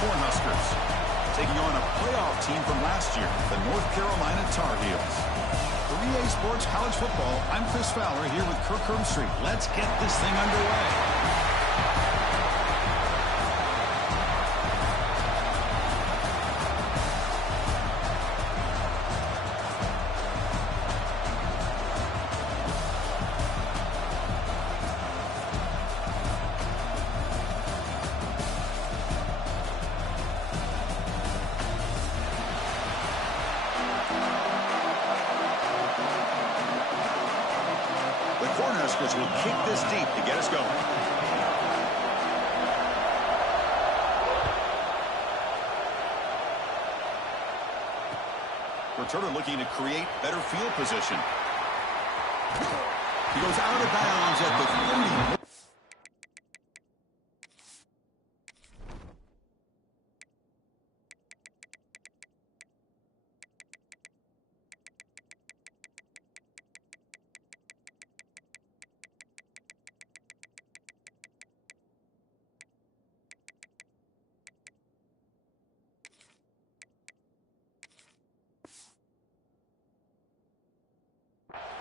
Cornhuskers, taking on a playoff team from last year, the North Carolina Tar Heels. For EA Sports College Football, I'm Chris Fowler here with Kirk Herbstreit. Let's get this thing underway. Cornhuskers will kick this deep to get us going. Returner looking to create better field position. He goes out of bounds at the 30.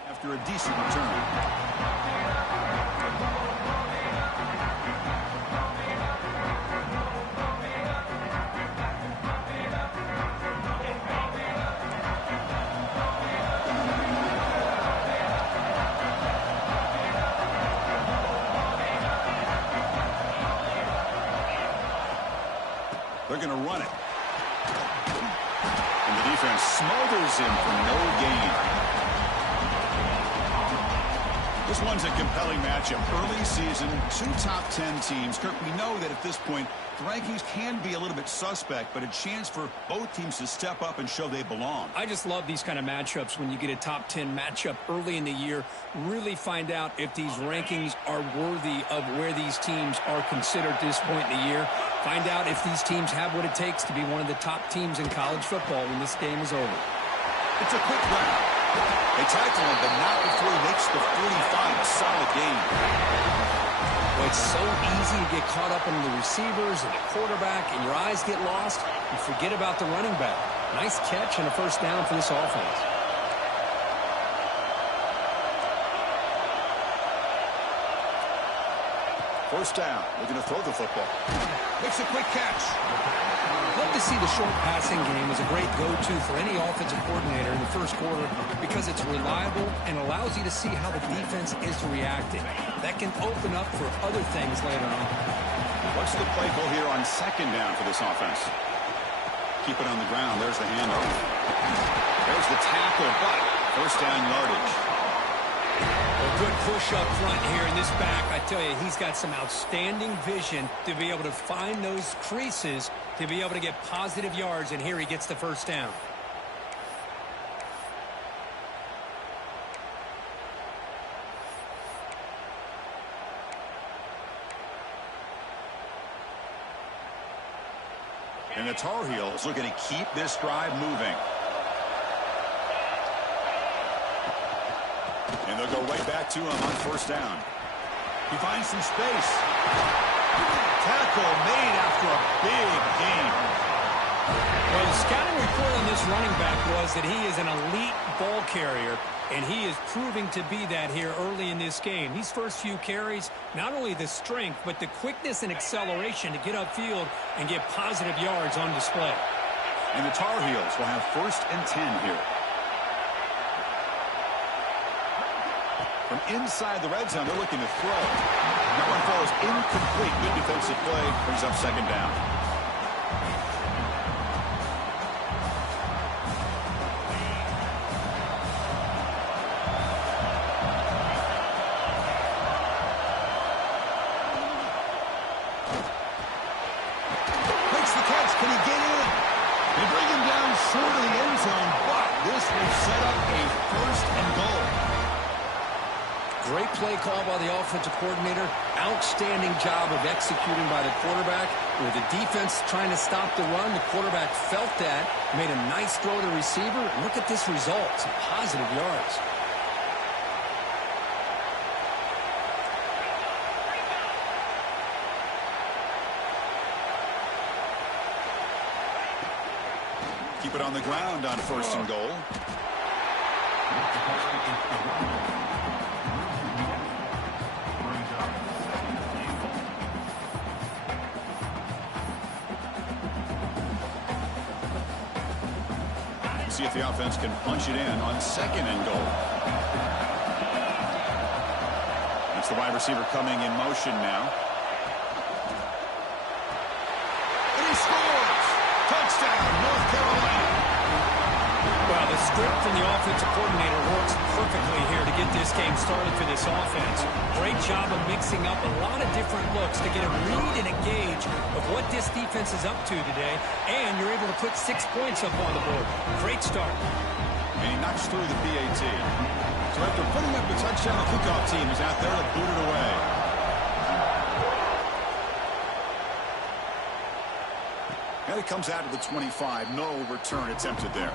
After a decent return. They're going to run it. And the defense smothers him for no gain. This one's a compelling matchup. Early season, two top 10 teams. Kirk, we know that at this point, the rankings can be a little bit suspect, but a chance for both teams to step up and show they belong. I just love these kind of matchups when you get a top 10 matchup early in the year. Really find out if these rankings are worthy of where these teams are considered at this point in the year. Find out if these teams have what it takes to be one of the top teams in college football when this game is over. It's a quick round. They tackle him, but not before he makes the 45. A solid game. Well, it's so easy to get caught up in the receivers and the quarterback, and your eyes get lost. You forget about the running back. Nice catch and a first down for this offense. First down. Looking to throw the football. Makes a quick catch. Love to see the short passing game as a great go-to for any offensive coordinator in the first quarter because it's reliable and allows you to see how the defense is reacting. That can open up for other things later on. What's the play call here on second down for this offense? Keep it on the ground. There's the handoff. There's the tackle, but first down yardage. A good push up front here in this back. I tell you, he's got some outstanding vision to be able to find those creases to be able to get positive yards, and here he gets the first down. And the Tar Heels looking to keep this drive moving. And they'll go right back to him on first down. He finds some space. Tackle made after a big gain. Well, the scouting report on this running back was that he is an elite ball carrier, and he is proving to be that here early in this game. These first few carries, not only the strength, but the quickness and acceleration to get upfield and get positive yards on display. And the Tar Heels will have first and 10 here. From inside the red zone, they're looking to throw. That one falls incomplete. Good defensive play. Brings up second down. Makes the catch. Can he get in? They bring him down short of the end zone, but this will set up a first and goal. Great play call by the offensive coordinator. Outstanding job of executing by the quarterback. With the defense trying to stop the run, the quarterback felt that, made a nice throw to the receiver. And look at this result, some positive yards. Keep it on the ground on 1st and goal. See if the offense can punch it in on 2nd and goal. It's the wide receiver coming in motion now. And he scores! Touchdown, North Carolina! Well, the script from the offensive coordinator works perfectly here to get this game started for this offense. Great job of mixing up a lot of different looks to get a read and a gauge of what this defense is up to today, and you're able to put 6 points up on the board. Great start. And he knocks through the PAT. So after putting up the touchdown, the kickoff team is out there to boot it away. And it comes out to the 25. No return attempted there.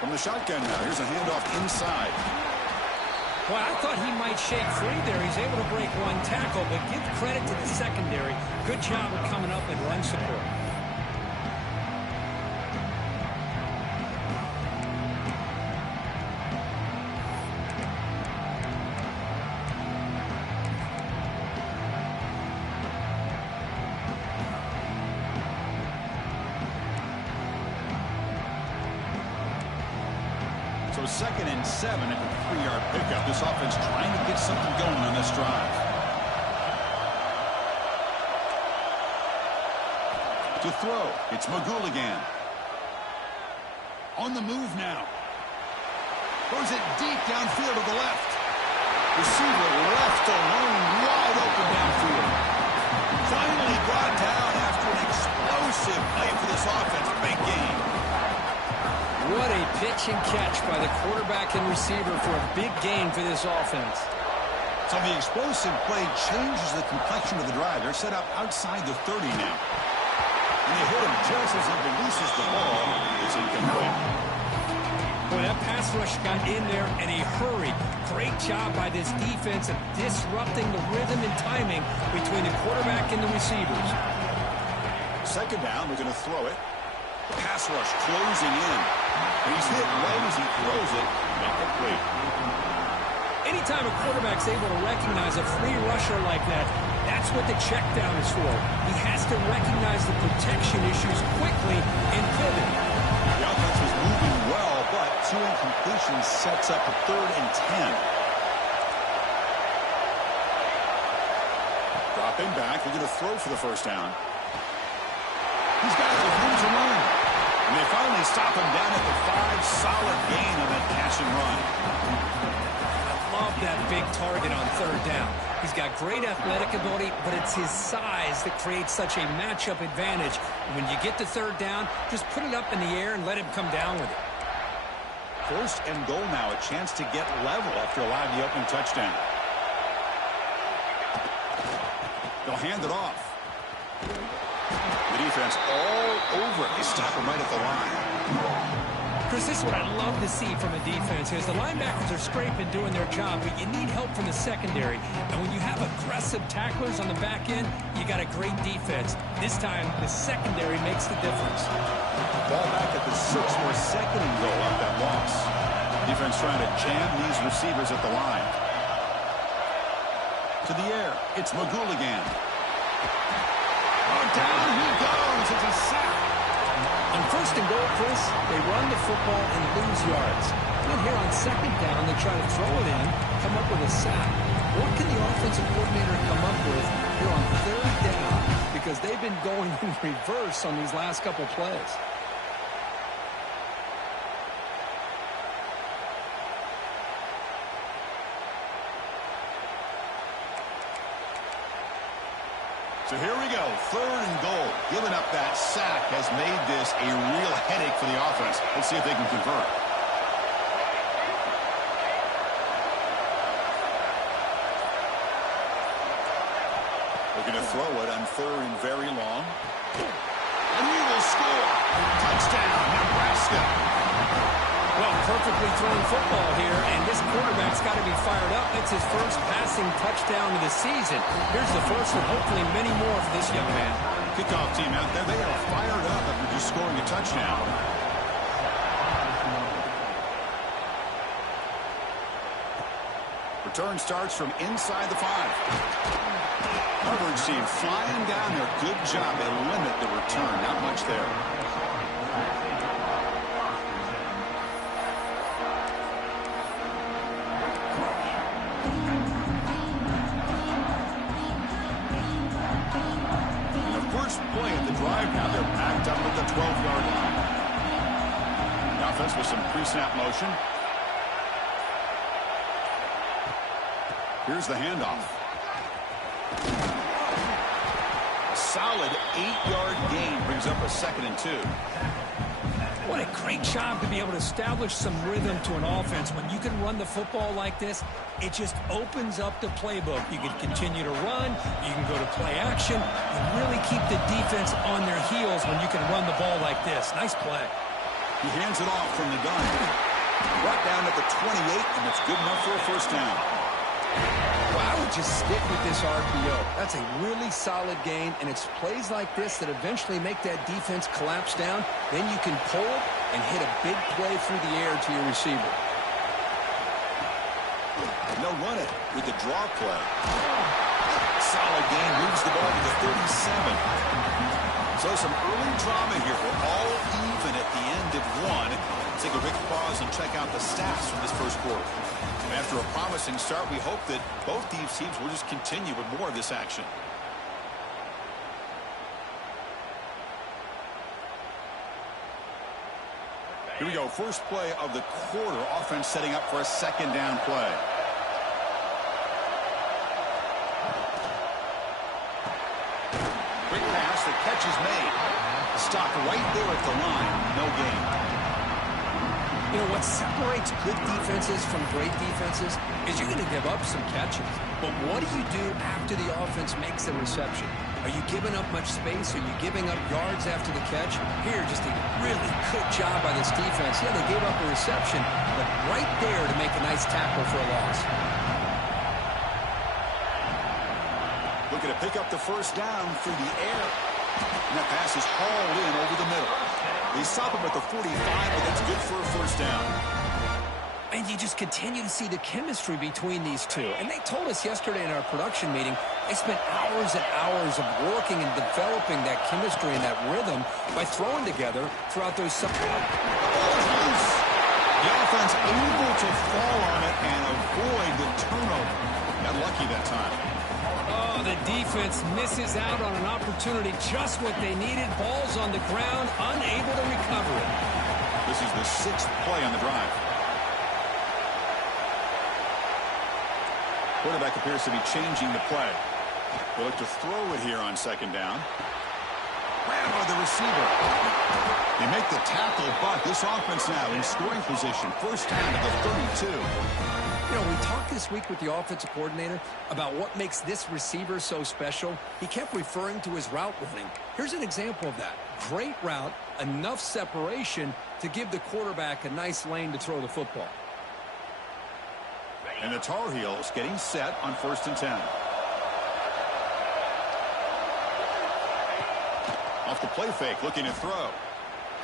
From the shotgun now, here's a handoff inside. Well, I thought he might shake free there. He's able to break one tackle, but give credit to the secondary. Good job of coming up and run support. So 2nd and 7 at the 3-yard pickup. This offense trying to get something going on this drive. To throw, it's McGooligan. On the move now. Throws it deep downfield to the left. Receiver left alone, wide open downfield. Finally brought down after an explosive play for this offense. Big game. What a pitch and catch by the quarterback and receiver for a big gain for this offense. So the explosive play changes the complexion of the drive. They're set up outside the 30 now. And they hit him just as he releases the ball. It's incomplete. Boy, that pass rush got in there in a hurry. Great job by this defense of disrupting the rhythm and timing between the quarterback and the receivers. 2nd down, they're going to throw it. The pass rush closing in. He's hit right as he throws it. Incomplete. Anytime a quarterback's able to recognize a free rusher like that, that's what the check down is for. He has to recognize the protection issues quickly and pivot. The offense was moving well, but 2 incompletions sets up a 3rd and 10. Dropping back, they're going to throw for the 1st down. He's got the room to run. And they finally stop him down at the 5. Solid gain on that catch and run. I love that big target on 3rd down. He's got great athletic ability, but it's his size that creates such a matchup advantage. When you get to 3rd down, just put it up in the air and let him come down with it. 1st and goal now, a chance to get level after allowing the opening touchdown. They'll hand it off. The defense all over it. They stop him right at the line. Chris, this is what I love to see from a defense is the linebackers are scraping, doing their job, but you need help from the secondary. And when you have aggressive tacklers on the back end, you got a great defense. This time, the secondary makes the difference. Ball back at the 6 for a 2nd and goal off that loss. Defense trying to jam these receivers at the line. To the air, it's McGooligan. Oh, down he goes. It's a sack. On 1st and goal, Chris, they run the football and lose yards. Then here on 2nd down, they try to throw it in, come up with a sack. What can the offensive coordinator come up with here on 3rd down? Because they've been going in reverse on these last couple plays. So here we go, 3rd and goal. Giving up that sack has made this a real headache for the offense. Let's see if they can convert. Looking to throw it on 3rd and very long. And he will score. Touchdown, Nebraska. Well, perfectly thrown football here, and this quarterback's got to be fired up. It's his first passing touchdown of the season. Here's the first and hopefully many more for this young man. Kickoff team out there, they are fired up after just scoring a touchdown. Return starts from inside the 5. Coverage team flying down there. Good job. They limit the return. Not much there. And the first play of the drive now, they're packed up at the 12-yard line. The offense with some pre-snap motion. Here's the handoff. A solid 8-yard gain brings up a 2nd and 2. What a great job to be able to establish some rhythm to an offense. When you can run the football like this, it just opens up the playbook. You can continue to run. You can go to play action. You really keep the defense on their heels when you can run the ball like this. Nice play. He hands it off from the gun. Brought down at the 28, and it's good enough for a first down. Well, I would just stick with this RPO. That's a really solid gain, and it's plays like this that eventually make that defense collapse down. Then you can pull it and hit a big play through the air to your receiver. And they'll run it with the draw play. Solid gain, moves the ball to the 37. So some early drama here. We're all even at the end of 1. Take a quick pause and check out the stats from this first quarter. After a promising start, we hope that both these teams will just continue with more of this action. Here we go. First play of the quarter. Offense setting up for a 2nd down play. Quick pass. The catch is made. Stopped right there at the line. No gain. You know, what separates good defenses from great defenses is you're going to give up some catches. But what do you do after the offense makes the reception? Are you giving up much space? Are you giving up yards after the catch? Here, just a really good job by this defense. Yeah, they gave up a reception, but right there to make a nice tackle for a loss. Looking to pick up the first down through the air. And that pass is hauled in over the middle. They stop him at the 45, but that's good for a first down. And you just continue to see the chemistry between these two. And they told us yesterday in our production meeting, they spent hours and hours of working and developing that chemistry and that rhythm by throwing together throughout those... The offense able to fall on it and avoid the turnover. Got lucky that time. Oh, the defense misses out on an opportunity, just what they needed. Ball's on the ground, unable to recover it. This is the 6th play on the drive. Quarterback appears to be changing the play. They look to throw it here on 2nd down. Ran by the receiver. They make the tackle, but this offense now in scoring position. First down at the 32. You know, we talked this week with the offensive coordinator about what makes this receiver so special. He kept referring to his route running. Here's an example of that. Great route, enough separation to give the quarterback a nice lane to throw the football. And the Tar Heels getting set on 1st and 10. Off the play fake, looking to throw.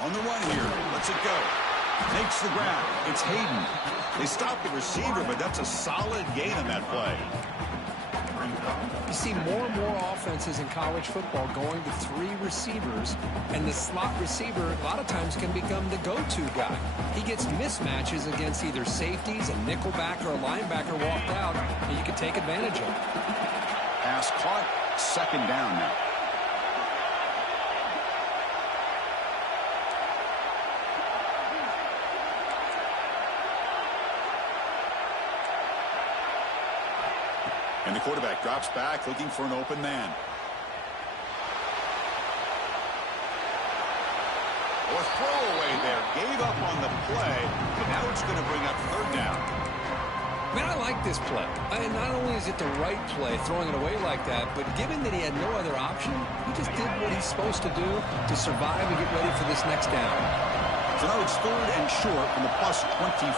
On the run here, lets it go. Takes the grab. It's Hayden. They stop the receiver, but that's a solid gain on that play. You see more and more offenses in college football going to 3 receivers, and the slot receiver a lot of times can become the go-to guy. He gets mismatches against either safeties, a nickelback, or a linebacker walked out, and you can take advantage of it. Pass caught, 2nd down now. And the quarterback drops back, looking for an open man. A throwaway there. Gave up on the play, and now it's going to bring up 3rd down. Man, I like this play. Not only is it the right play, throwing it away like that, but given that he had no other option, he just did what he's supposed to do to survive and get ready for this next down. So now it's 3rd and short from the plus 24.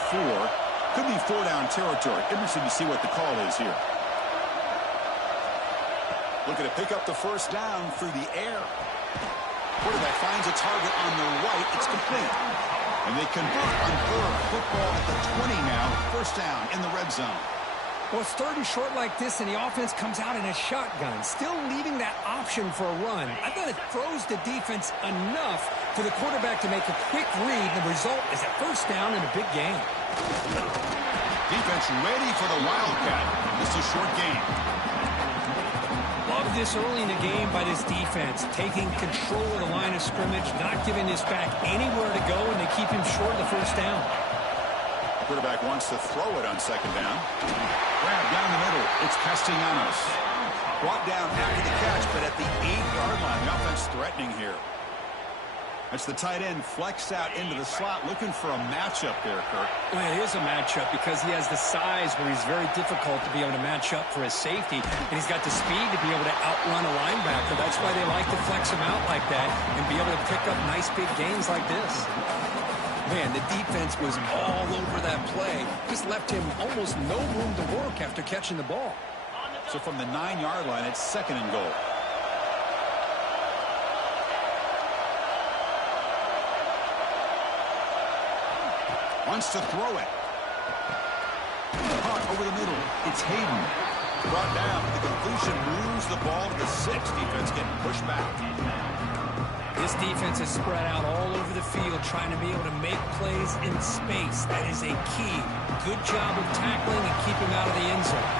Could be 4-down territory. Interesting to see what the call is here. Looking to pick up the first down through the air. Quarterback finds a target on the right. It's complete. And they convert on 3rd. Football at the 20 now. First down in the red zone. Well, it's 3rd and short like this, and the offense comes out in a shotgun, still leaving that option for a run. I thought it throws the defense enough for the quarterback to make a quick read. The result is a first down and a big gain. Defense ready for the Wildcat. This is a short game. Love this early in the game by this defense, taking control of the line of scrimmage, not giving this back anywhere to go, and they keep him short of the first down. The quarterback wants to throw it on 2nd down. Grab down the middle. It's Castellanos. Brought down after the catch, but at the 8-yard line. The offense threatening here. That's the tight end flexed out into the slot, looking for a matchup there, Kirk. Well, it is a matchup because he has the size where he's very difficult to be able to match up for his safety, and he's got the speed to be able to outrun a linebacker. That's why they like to flex him out like that and be able to pick up nice big gains like this. Man, the defense was all over that play. Just left him almost no room to work after catching the ball. So from the 9-yard line, it's 2nd and goal. Wants to throw it. Caught over the middle. It's Hayden. Brought down. The completion moves the ball to the 6. Defense getting pushed back. This defense is spread out all over the field, trying to be able to make plays in space. That is a key. Good job of tackling and keep him out of the end zone.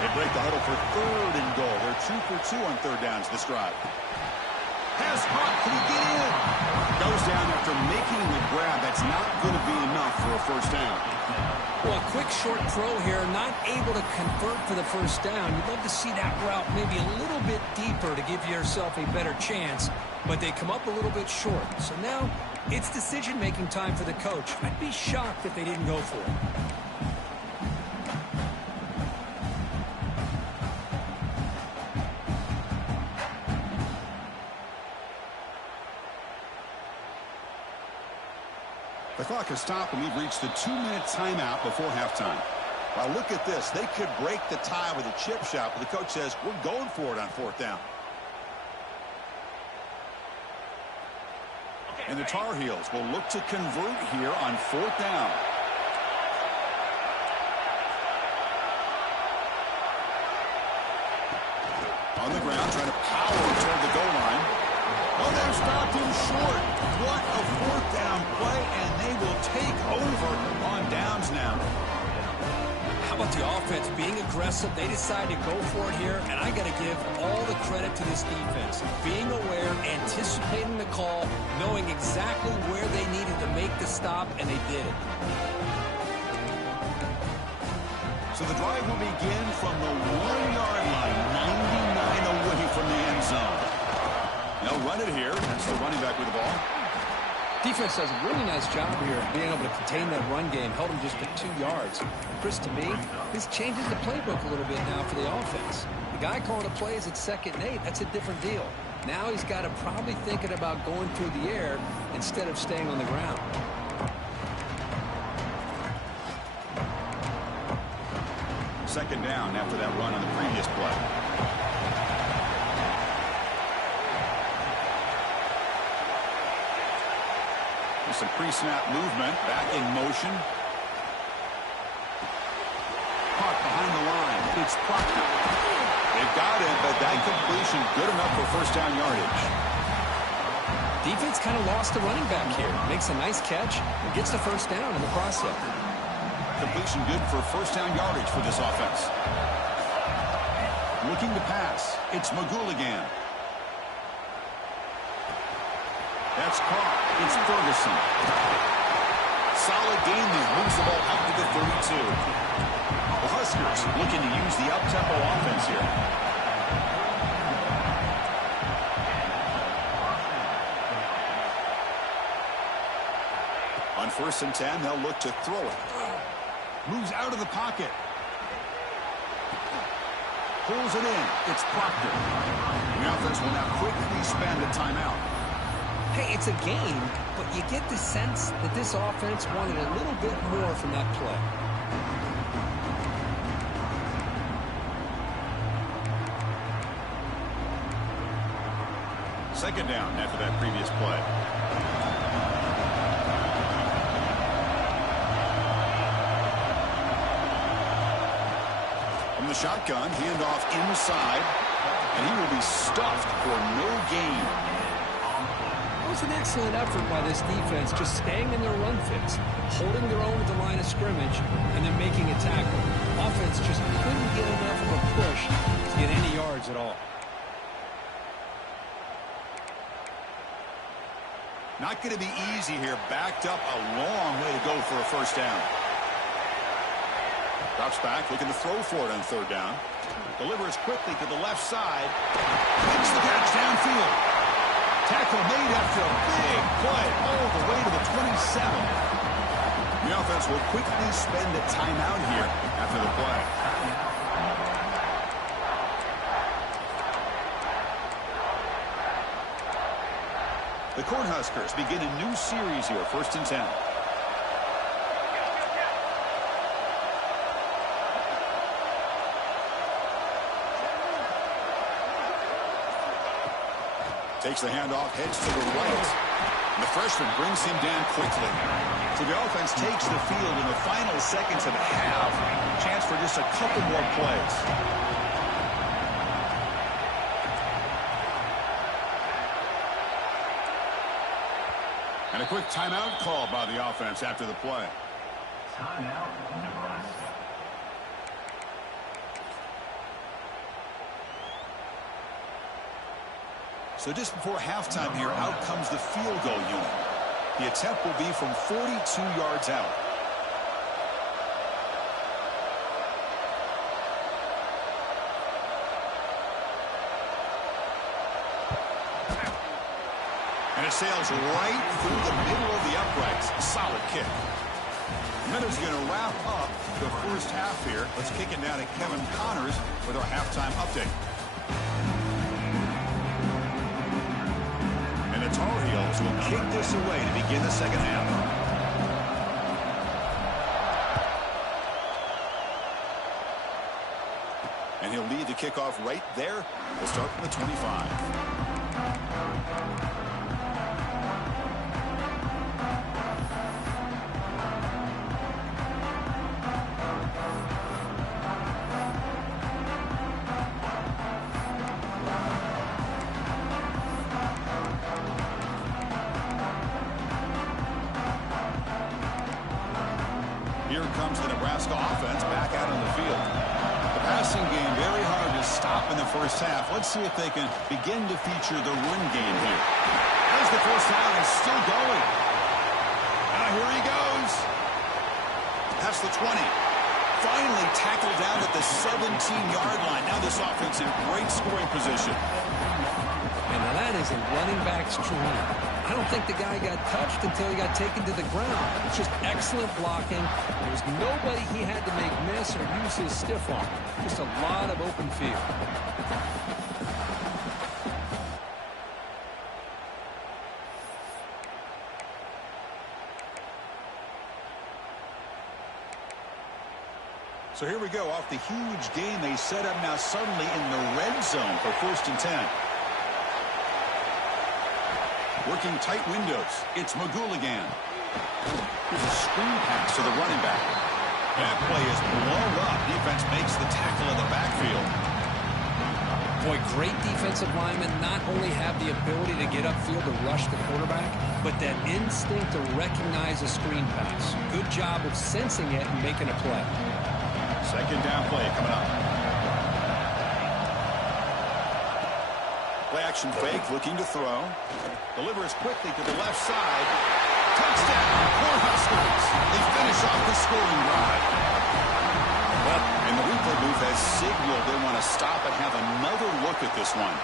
They break the huddle for 3rd and goal. They're 2 for 2 on 3rd downs this drive. Has caught. Can he get in? Goes down after making the grab. That's not going to be enough for a first down. Well, a quick short throw here, not able to convert for the first down. You'd love to see that route maybe a little bit deeper to give yourself a better chance, but they come up a little bit short. So now it's decision-making time for the coach. I'd be shocked if they didn't go for it. The clock has stopped, and we've reached the 2-minute timeout before halftime. Now look at this. They could break the tie with a chip shot, but the coach says, we're going for it on 4th down. And the Tar Heels will look to convert here on 4th down. On the ground, trying to power toward the goal line. Oh, they've stopped him short. What a 4th down play, and they will take over on downs now. How about the offense being aggressive? They decide to go for it here, and I got to give all the credit to this defense. Being aware, anticipating the call, knowing exactly where they needed to make the stop, and they did it. So the drive will begin from the 1-yard line, 99 away from the end zone. They'll run it here. That's the running back with the ball. Defense does a really nice job here of being able to contain that run game. Held him just at 2 yards. Chris, to me, this changes the playbook a little bit now for the offense. The guy calling the plays at 2nd and 8, that's a different deal. Now he's got to probably thinking about going through the air instead of staying on the ground. Second down after that run on the previous play. Some pre-snap movement, back in motion. Caught behind the line. It's Proctor. They've got him, but that completion good enough for first down yardage. Defense kind of lost the running back here. Makes a nice catch and gets the first down in the process. Completion good for first down yardage for this offense. Looking to pass. It's McGooligan. That's caught. It's Ferguson. Solid game there. Moves the ball out to the 32. The Huskers looking to use the up-tempo offense here. On 1st and 10, they'll look to throw it. Moves out of the pocket. Pulls it in. It's Proctor. The offense will now quickly spend a timeout. Hey, it's a game, but you get the sense that this offense wanted a little bit more from that play. Second down after that previous play. From the shotgun, handoff inside, and he will be stuffed for no gain. It was an excellent effort by this defense, just staying in their run fits, holding their own at the line of scrimmage, and then making a tackle. Offense just couldn't get enough of a push to get any yards at all. Not going to be easy here. Backed up a long way to go for a first down. Drops back, looking to throw for it on third down. Delivers quickly to the left side. Makes the catch downfield. Tackle made after a big play all the way to the 27. The offense will quickly spend a timeout here after the play. The Cornhuskers begin a new series here, 1st and 10. Takes the handoff, heads to the right. And the freshman brings him down quickly. So the offense takes the field in the final seconds of the half. Chance for just a couple more plays. And a quick timeout call by the offense after the play. Timeout, Nebraska. So just before halftime here, out comes the field goal unit. The attempt will be from 42 yards out. And it sails right through the middle of the uprights. Solid kick. Minutes going to wrap up the first half here. Let's kick it down to Kevin Connors with our halftime update. And the Tar Heels will kick this away to begin the second half. And he'll lead the kickoff right there. We'll start from the 25. Here comes the Nebraska offense back out on the field. The passing game very hard to stop in the first half. Let's see if they can begin to feature the run game here. As the first down is still going. Now here he goes. That's the 20. Finally tackled down at the 17-yard line. Now this offense in great scoring position. And now that is a running back's dream. I don't think the guy got touched until he got taken to the ground. It's just excellent blocking. There was nobody he had to make miss or use his stiff arm. Just a lot of open field. So here we go, off the huge gain they set up now suddenly in the red zone for 1st and 10. Working tight windows. It's McGooligan. Here's a screen pass to the running back. That play is blown up. Defense makes the tackle in the backfield. Boy, great defensive linemen not only have the ability to get upfield to rush the quarterback, but that instinct to recognize a screen pass. Good job of sensing it and making a play. Second down play coming up. Play action fake, looking to throw. Delivers quickly to the left side. Touchdown, Cornhuskers. They finish off the scoring drive. Well, and the replay booth has signaled they want to stop and have another look at this one.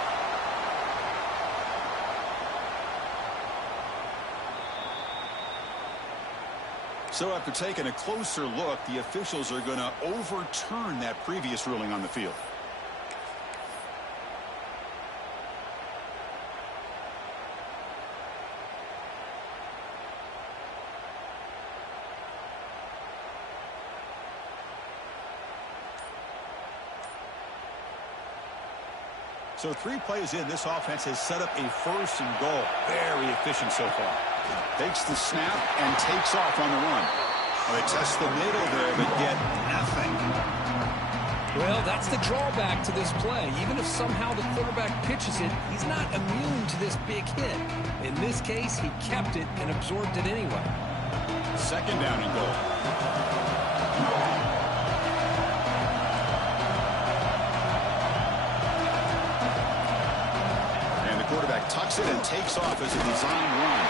So after taking a closer look, the officials are going to overturn that previous ruling on the field. So 3 plays in, this offense has set up a 1st and goal. Very efficient so far. Takes the snap and takes off on the run. Well, they test the middle there, but get nothing. Well, that's the drawback to this play. Even if somehow the quarterback pitches it, he's not immune to this big hit. In this case, he kept it and absorbed it anyway. 2nd down and goal. And the quarterback tucks it and takes off as a design run.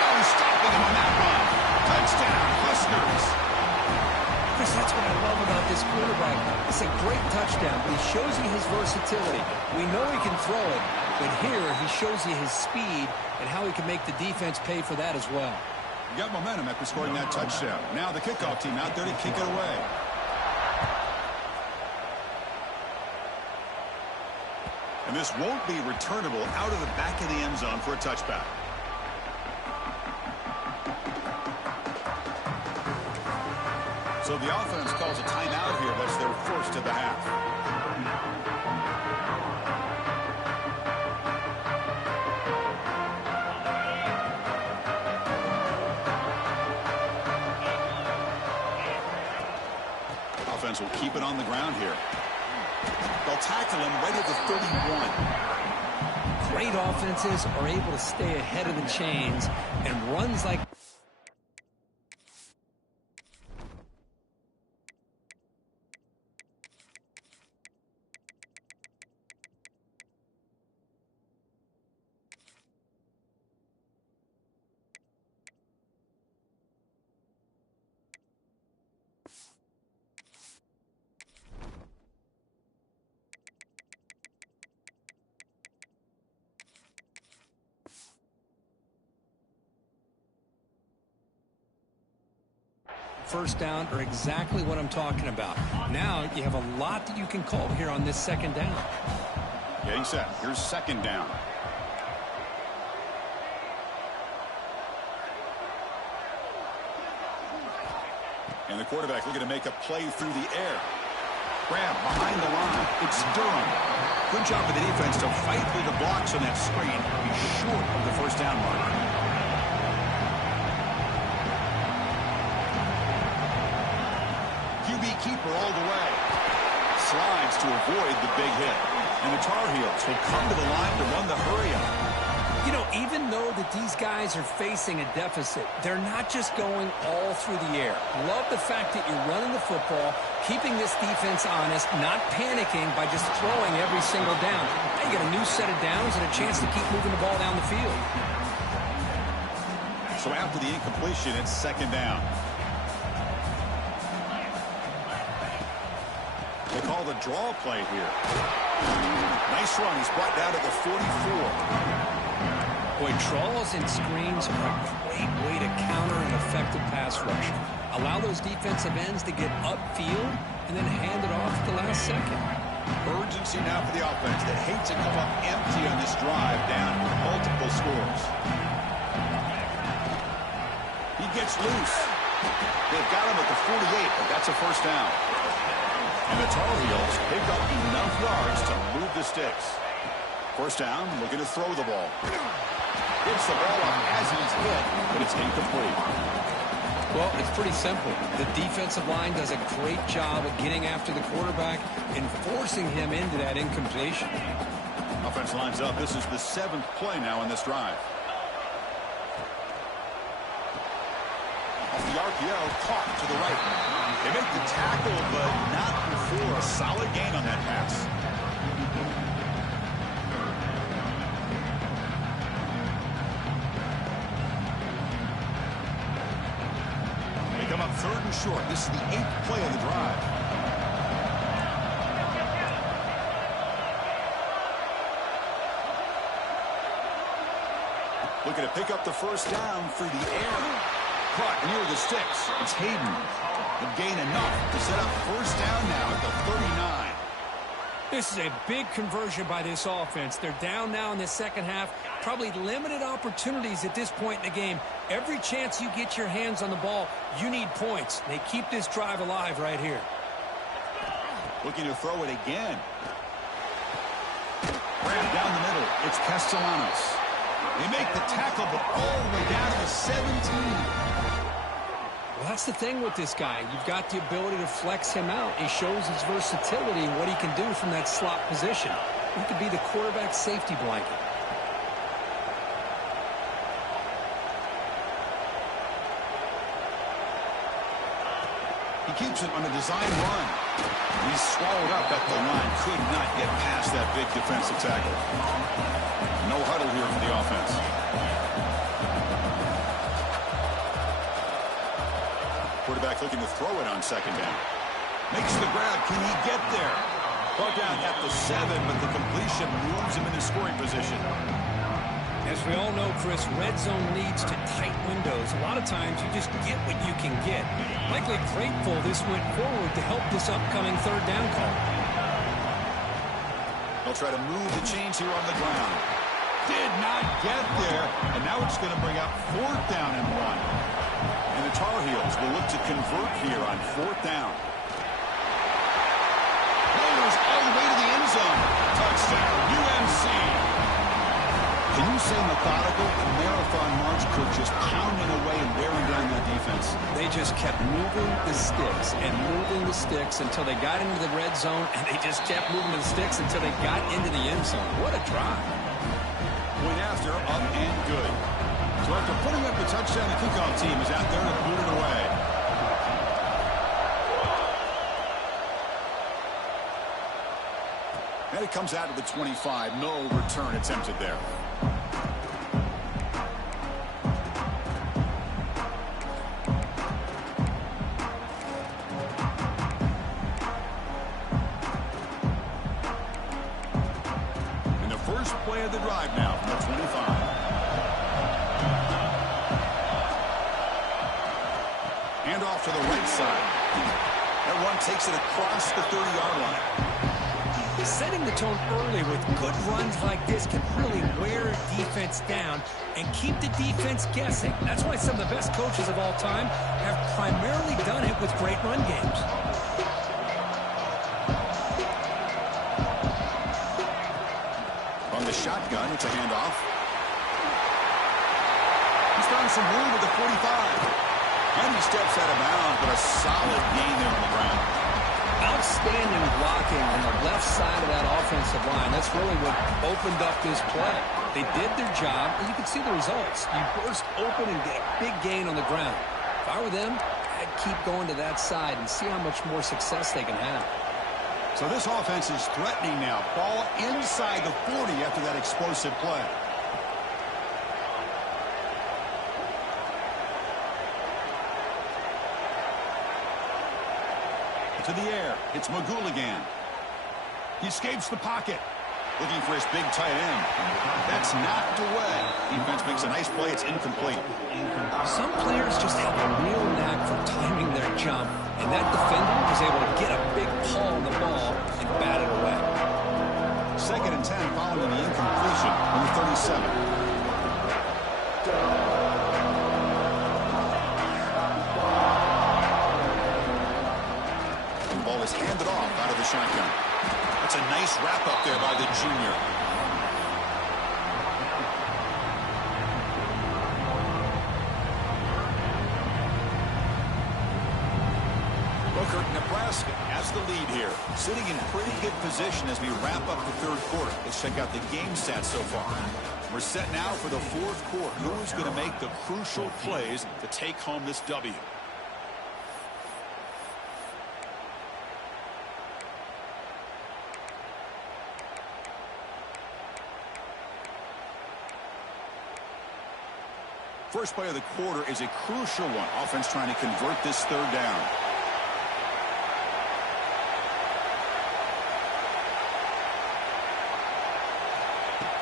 No stopping him on that run. Touchdown, Huskers. Chris, that's what I love about this quarterback. It's a great touchdown, but he shows you his versatility. We know he can throw it, but here he shows you his speed and how he can make the defense pay for that as well. You got momentum after scoring that touchdown. Now the kickoff team out there to kick it away. And this won't be returnable out of the back of the end zone for a touchback. So the offense calls a timeout here. That's their 1st of the half. Offense will keep it on the ground here. They'll tackle him right at the 31. Great offenses are able to stay ahead of the chains, and runs like first down are exactly what I'm talking about. Now you have a lot that you can call here on this 2nd down. Getting set. Here's 2nd down. And the quarterback looking to make a play through the air. Grab behind the line. It's Durham. Good job of the defense to fight through the blocks on that screen. He's short of the 1st down mark. Keeper all the way. Slides to avoid the big hit. And the Tar Heels will come to the line to run the hurry-up. You know, even though that these guys are facing a deficit, they're not just going all through the air. Love the fact that you're running the football, keeping this defense honest, not panicking by just throwing every single down. Now you got a new set of downs and a chance to keep moving the ball down the field. So after the incompletion, it's 2nd down. They call the draw play here. Nice run. He's brought down at the 44. Boy, draws and screens are a great way to counter an effective pass rush. Allow those defensive ends to get upfield and then hand it off at the last second. Urgency now for the offense that hates to come up empty on this drive down multiple scores. He gets loose. They've got him at the 48, but that's a 1st down. And the Tar Heels pick up enough yards to move the sticks. 1st down, looking to throw the ball. Gets the ball up as he's hit, but it's incomplete. Well, it's pretty simple. The defensive line does a great job of getting after the quarterback and forcing him into that incompletion. Offense lines up. This is the 7th play now in this drive. Off the RPO, caught to the right. They make the tackle, but not before a solid gain on that pass. They come up 3rd and short. This is the 8th play of the drive. Looking to pick up the 1st down through the air. Caught near the sticks. It's Hayden. He'll gain enough to set up 1st down now at the 39. This is a big conversion by this offense. They're down now in the 2nd half. Probably limited opportunities at this point in the game. Every chance you get your hands on the ball, you need points. They keep this drive alive right here. Looking to throw it again. grab down the middle. It's Castellanos. They make the tackle, but all the way down to the 17. Well, that's the thing with this guy. You've got the ability to flex him out. He shows his versatility and what he can do from that slot position. He could be the quarterback safety blanket. He keeps it on a design run. He's swallowed up at the line. Could not get past that big defensive tackle. No huddle here for the offense. Quarterback looking to throw it on second down. Makes the grab. Can he get there? Brought down at the 7, but the completion moves him into scoring position. As we all know, Chris, red zone leads to tight windows. A lot of times you just get what you can get. Likely grateful this went forward to help this upcoming third down call. They'll try to move the chains here on the ground. Did not get there, and now it's going to bring up 4th down and 1. And the Tar Heels will look to convert here on 4th down. Players all the way to the end zone. Touchdown, UMC. Can you say methodical? A marathon march, Kirk, just pounding away and wearing down that defense. They just kept moving the sticks and moving the sticks until they got into the red zone, and they just kept moving the sticks until they got into the end zone. What a drive. Point after, up and good. So after putting up the touchdown, the kickoff team is out there to boot it away. And it comes out to the 25. No return attempted there. And the first play of the drive now from the 25. Hand off to the right side. That one takes it across the 30-yard line. Setting the tone early with good runs like this can really wear a defense down and keep the defense guessing. That's why some of the best coaches of all time have primarily done it with great run games. On the shotgun, it's a handoff. He's found some room with the 45. And he steps out of bounds, but a solid gain there on the ground. Outstanding blocking on the left side of that offensive line. That's really what opened up this play. They did their job, and you can see the results. You burst open and get a big gain on the ground. If I were them, I'd keep going to that side and see how much more success they can have. So this offense is threatening now. Ball inside the 40 after that explosive play. To the air. It's McGooligan. He escapes the pocket. Looking for his big tight end. That's knocked away. Defense makes a nice play. It's incomplete. Some players just have a real knack for timing their jump, and that defender was able to get a big paw on the ball and bat it away. 2nd and 10 following the incompletion on the 37. Ball is handed off out of the shotgun. That's a nice wrap up there by the junior. Booker, Nebraska has the lead here. Sitting in pretty good position as we wrap up the 3rd quarter. Let's check out the game stats so far. We're set now for the 4th quarter. Who's going to make the crucial plays to take home this W? First play of the quarter is a crucial one. Offense trying to convert this 3rd down.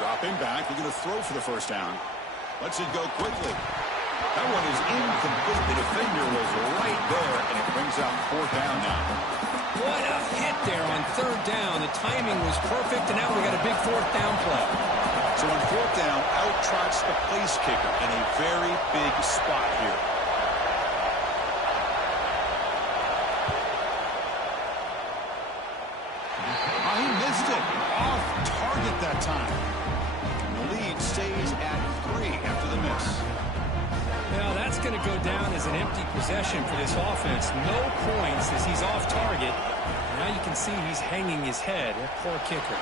Dropping back, we're going to throw for the 1st down. Lets it go quickly. That one is incomplete. The defender was right there, and it brings out 4th down now. What a hit there on 3rd down. The timing was perfect, and now we got a big 4th down play. So on 4th down, out trots the place kicker in a very big spot here. He missed missed it. Off target that time. And the lead stays at 3 after the miss. Now that's going to go down as an empty possession for this offense. No points as he's off target. Now you can see he's hanging his head. A poor kicker.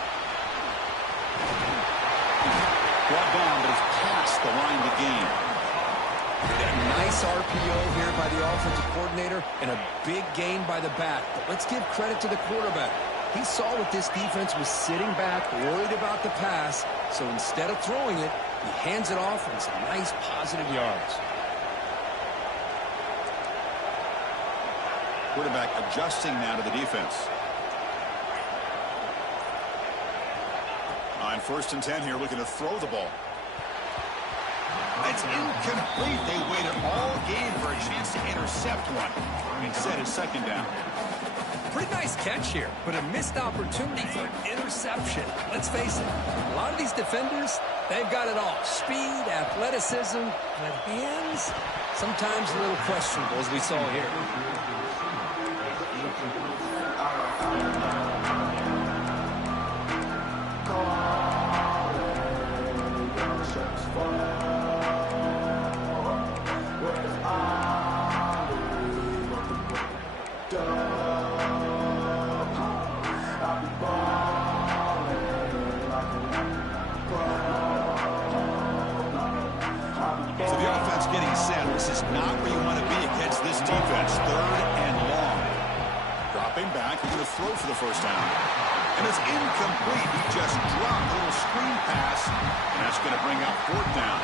Brought down, but it's past the line to gain. A nice RPO here by the offensive coordinator and a big gain by the back. But let's give credit to the quarterback. He saw what this defense was sitting back, worried about the pass. So instead of throwing it, he hands it off and some nice positive yards. Quarterback adjusting now to the defense. On 1st and 10 here, looking to throw the ball. It's incomplete. They waited all game for a chance to intercept one. Instead, it's 2nd down. Pretty nice catch here, but a missed opportunity for interception. Let's face it, a lot of these defenders, they've got it all. Speed, athleticism, but hands, sometimes a little questionable, as we saw here. So the offense getting set. This is not where you want to be against this defense. 3rd and long. Dropping back. He's going to throw for the 1st down. And it's incomplete. He just dropped a little screen pass. And that's going to bring up 4th down.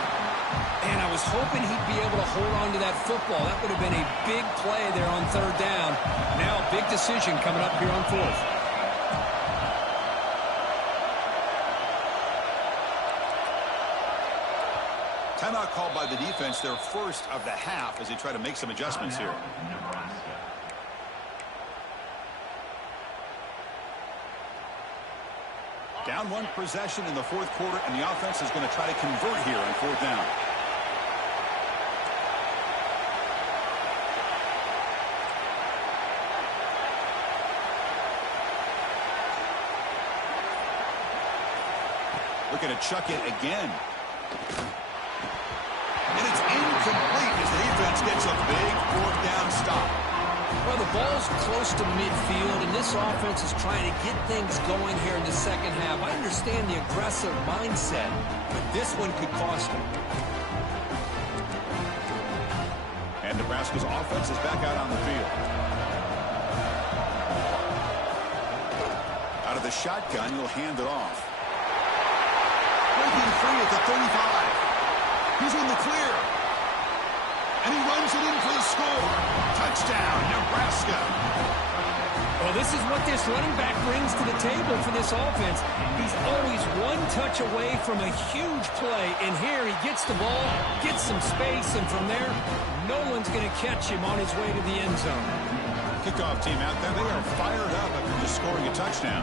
And I was hoping he'd be able to hold on to that football. That would have been a big play there on 3rd down. Now a big decision coming up here on 4th. Timeout called by the defense, their 1st of the half, as they try to make some adjustments here. Down 1 possession in the 4th quarter, and the offense is going to try to convert here on 4th down. Looking to chuck it again. And it's incomplete as the defense gets a big 4th down stop. Well, the ball's close to midfield, and this offense is trying to get things going here in the 2nd half. I understand the aggressive mindset, but this one could cost them. And Nebraska's offense is back out on the field. Out of the shotgun, he'll hand it off. Breaking free at the 35. He's in the clear. And he runs it in for the score. Touchdown, Nebraska. Well, this is what this running back brings to the table for this offense. He's always 1 touch away from a huge play. And here he gets the ball, gets some space, and from there, no one's going to catch him on his way to the end zone. Kickoff team out there, they are fired up after just scoring a touchdown.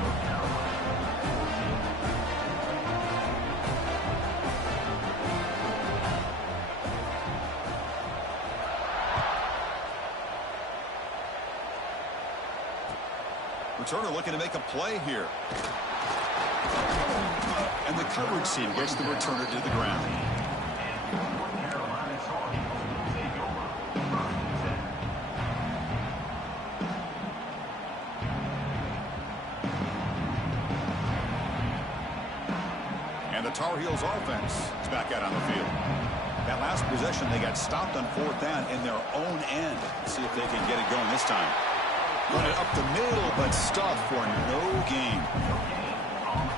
Returner looking to make a play here. And the coverage team gets the returner to the ground. And the Tar Heels offense is back out on the field. That last possession, they got stopped on 4th down in their own end. Let's see if they can get it going this time. Run it up the middle, but stuffed for no gain.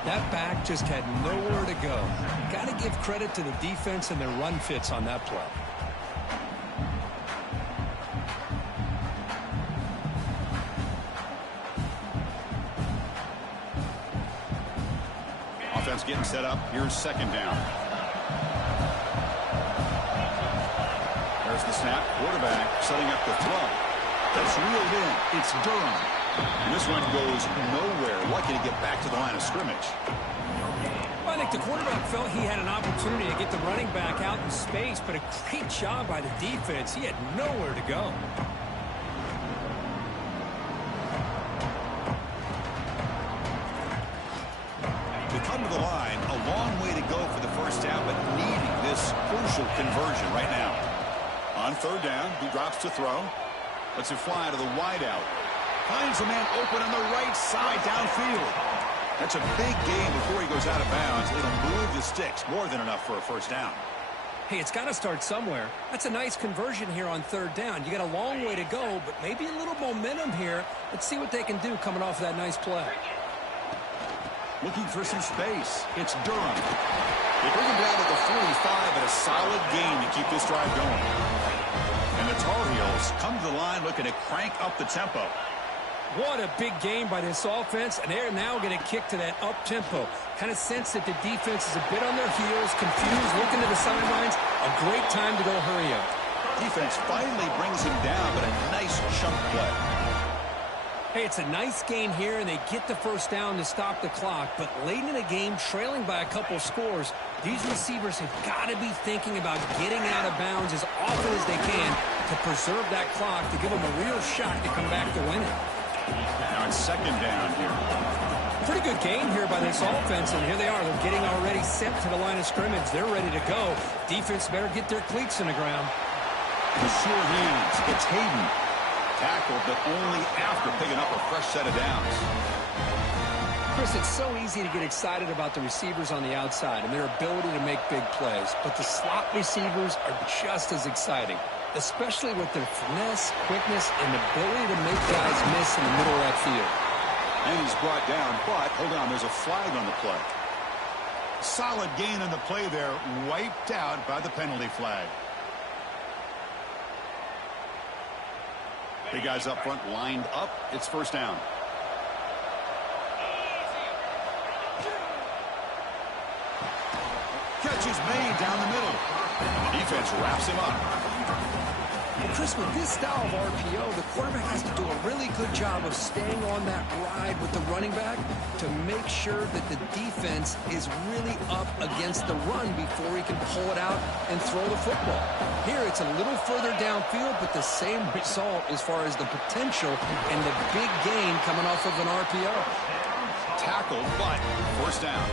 That back just had nowhere to go. Got to give credit to the defense and their run fits on that play. Offense getting set up. Here's 2nd down. There's the snap. Quarterback setting up the throw. That's reeled in. It's Durham. And this one goes nowhere. Lucky to get back to the line of scrimmage. Well, I think the quarterback felt he had an opportunity to get the running back out in space, but a great job by the defense. He had nowhere to go. to the line. A long way to go for the first down, but needing this crucial conversion right now. On third down, he drops to throw. Lets it fly to the wideout. Finds a man open on the right side downfield. That's a big gain before he goes out of bounds. It'll move the sticks. More than enough for a first down. Hey, it's got to start somewhere. That's a nice conversion here on third down. You got a long way to go, but maybe a little momentum here. Let's see what they can do coming off of that nice play. Looking for some space. It's Durham. They bring him down to the 45 and a solid gain to keep this drive going. And the Tar Heels come to the line looking to crank up the tempo. What a big game by this offense, and they're now going to kick to that up-tempo. Kind of sense that the defense is a bit on their heels, confused, looking to the sidelines. A great time to go hurry up. Defense finally brings him down, but a nice chunk play. Hey, it's a nice gain here, and they get the first down to stop the clock. But late in the game, trailing by a couple scores, these receivers have got to be thinking about getting out of bounds as often as they can to preserve that clock, to give them a real shot to come back to win it. Now it's second down here. Pretty good gain here by this offense, and here they are. They're getting already sent to the line of scrimmage. They're ready to go. Defense better get their cleats in the ground. The sure hands. It's Hayden. Tackled, but only after picking up a fresh set of downs. Chris, it's so easy to get excited about the receivers on the outside and their ability to make big plays, but the slot receivers are just as exciting, especially with their finesse, quickness, and ability to make guys miss in the middle of that field. And he's brought down, but hold on, there's a flag on the play. Solid gain on the play there, wiped out by the penalty flag. Big guys up front lined up. It's first down. Catch is made down the middle. The defense wraps him up. Well, Chris, with this style of RPO, the quarterback has to do a really good job of staying on that ride with the running back to make sure that the defense is really up against the run before he can pull it out and throw the football. Here, it's a little further downfield, but the same result as far as the potential and the big gain coming off of an RPO. Tackled, but first down.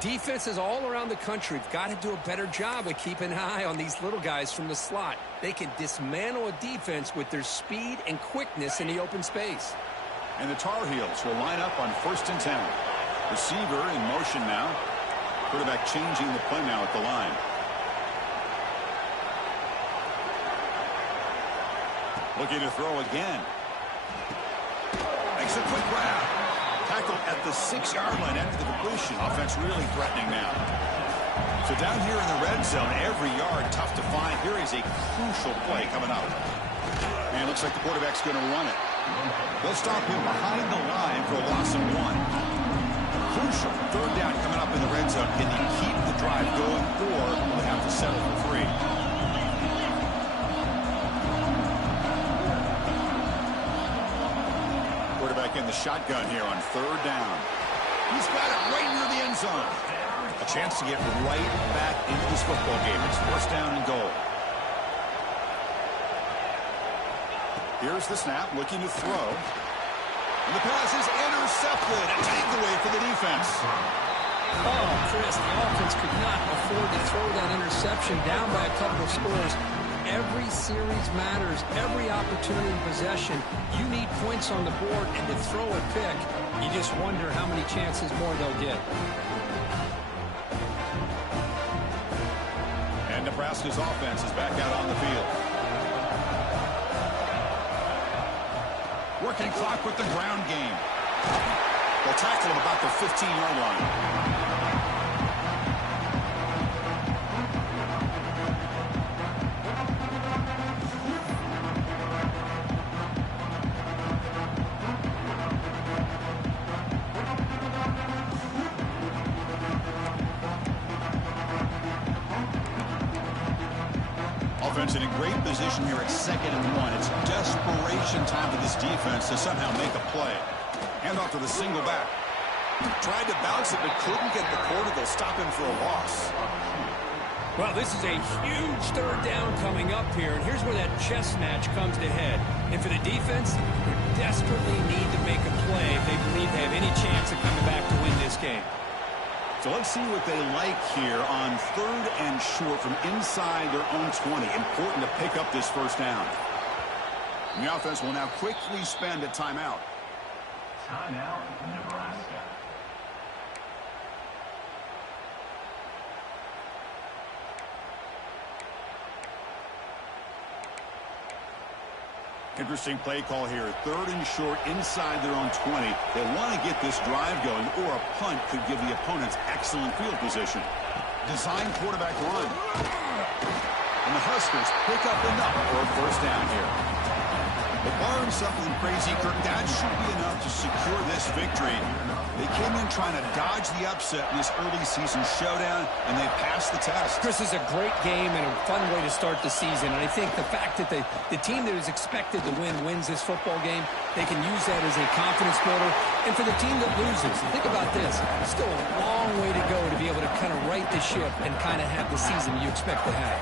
Defenses all around the country have got to do a better job of keeping an eye on these little guys from the slot. They can dismantle a defense with their speed and quickness in the open space. And the Tar Heels will line up on 1st and 10. Receiver in motion now. Quarterback changing the play now at the line. Looking to throw again. Makes a quick grab. Tackled at the 6-yard line after the completion. Offense really threatening now. So down here in the red zone, every yard tough to find. Here is a crucial play coming up. And it looks like the quarterback's going to run it. They'll stop him behind the line for a loss of 1. Crucial third down coming up in the red zone. Can you keep the drive going, or will they have to settle for 3? Quarterback in the shotgun here on third down. He's got it right near the end zone. A chance to get right back into this football game. It's first down and goal. Here's the snap, looking to throw. And the pass is intercepted. A takeaway for the defense. Oh, Chris, the offense could not afford to throw that interception down by a couple of scores. Every series matters. Every opportunity in possession. You need points on the board, and to throw a pick, you just wonder how many chances more they'll get. And Nebraska's offense is back out on the field. Working clock with the ground game. They'll tackle him about the 15-yard line. Offense in a great position here at 2nd and 1. It's desperation time for this defense to somehow make a play. Hand off to the single back. Tried to bounce it, but couldn't get the quarter. They'll stop him for a loss. Well, this is a huge third down coming up here, and here's where that chess match comes to head. And for the defense, they desperately need to make a play if they believe they have any chance of coming back to win this game. So let's see what they like here on 3rd and short from inside their own 20. Important to pick up this first down. And the offense will now quickly spend a timeout. Timeout, Nebraska. Interesting play call here. 3rd and short inside their own 20. They want to get this drive going, or a punt could give the opponents excellent field position. Design quarterback run. And the Huskers pick up enough for a first down here. But barring something crazy, Kirk, that should be enough to secure this victory. They came in trying to dodge the upset in this early season showdown, and they passed the test. This is a great game and a fun way to start the season. And I think the fact that the team that is expected to win wins this football game, they can use that as a confidence builder. And for the team that loses, think about this. Still a long way to go to be able to kind of right the ship and kind of have the season you expect to have.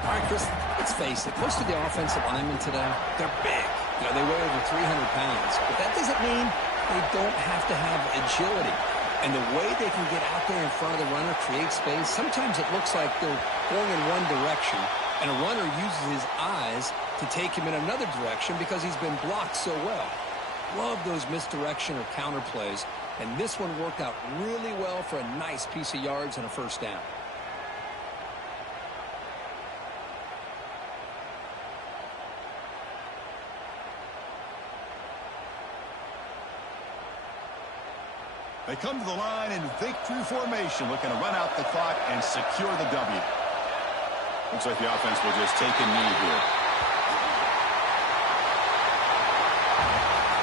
All right, Chris, let's face it. Most of the offensive linemen today, they're big. You know, they weigh over 300 pounds. But that doesn't mean they don't have to have agility. And the way they can get out there in front of the runner, create space, sometimes it looks like they're going in one direction, and a runner uses his eyes to take him in another direction because he's been blocked so well. Love those misdirection or counter plays, and this one worked out really well for a nice piece of yards and a first down. They come to the line in victory formation, looking to run out the clock and secure the W. Looks like the offense will just take a knee here.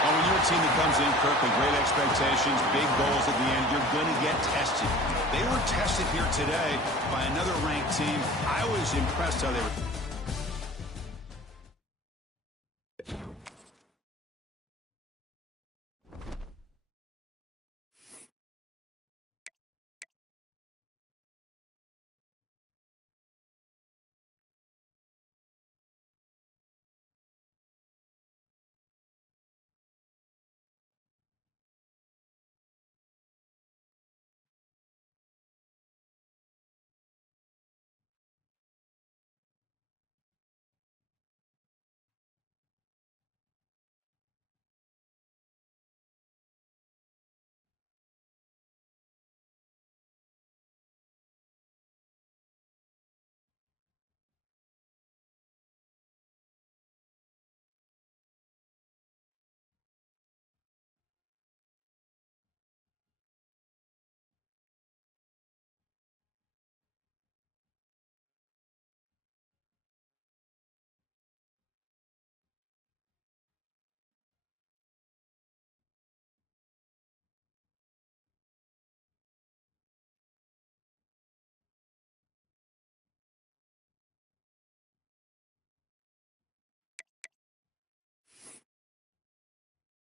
Well, when you're a team that comes in, Kirk, with great expectations, big goals at the end, you're going to get tested. They were tested here today by another ranked team. I was impressed how they were.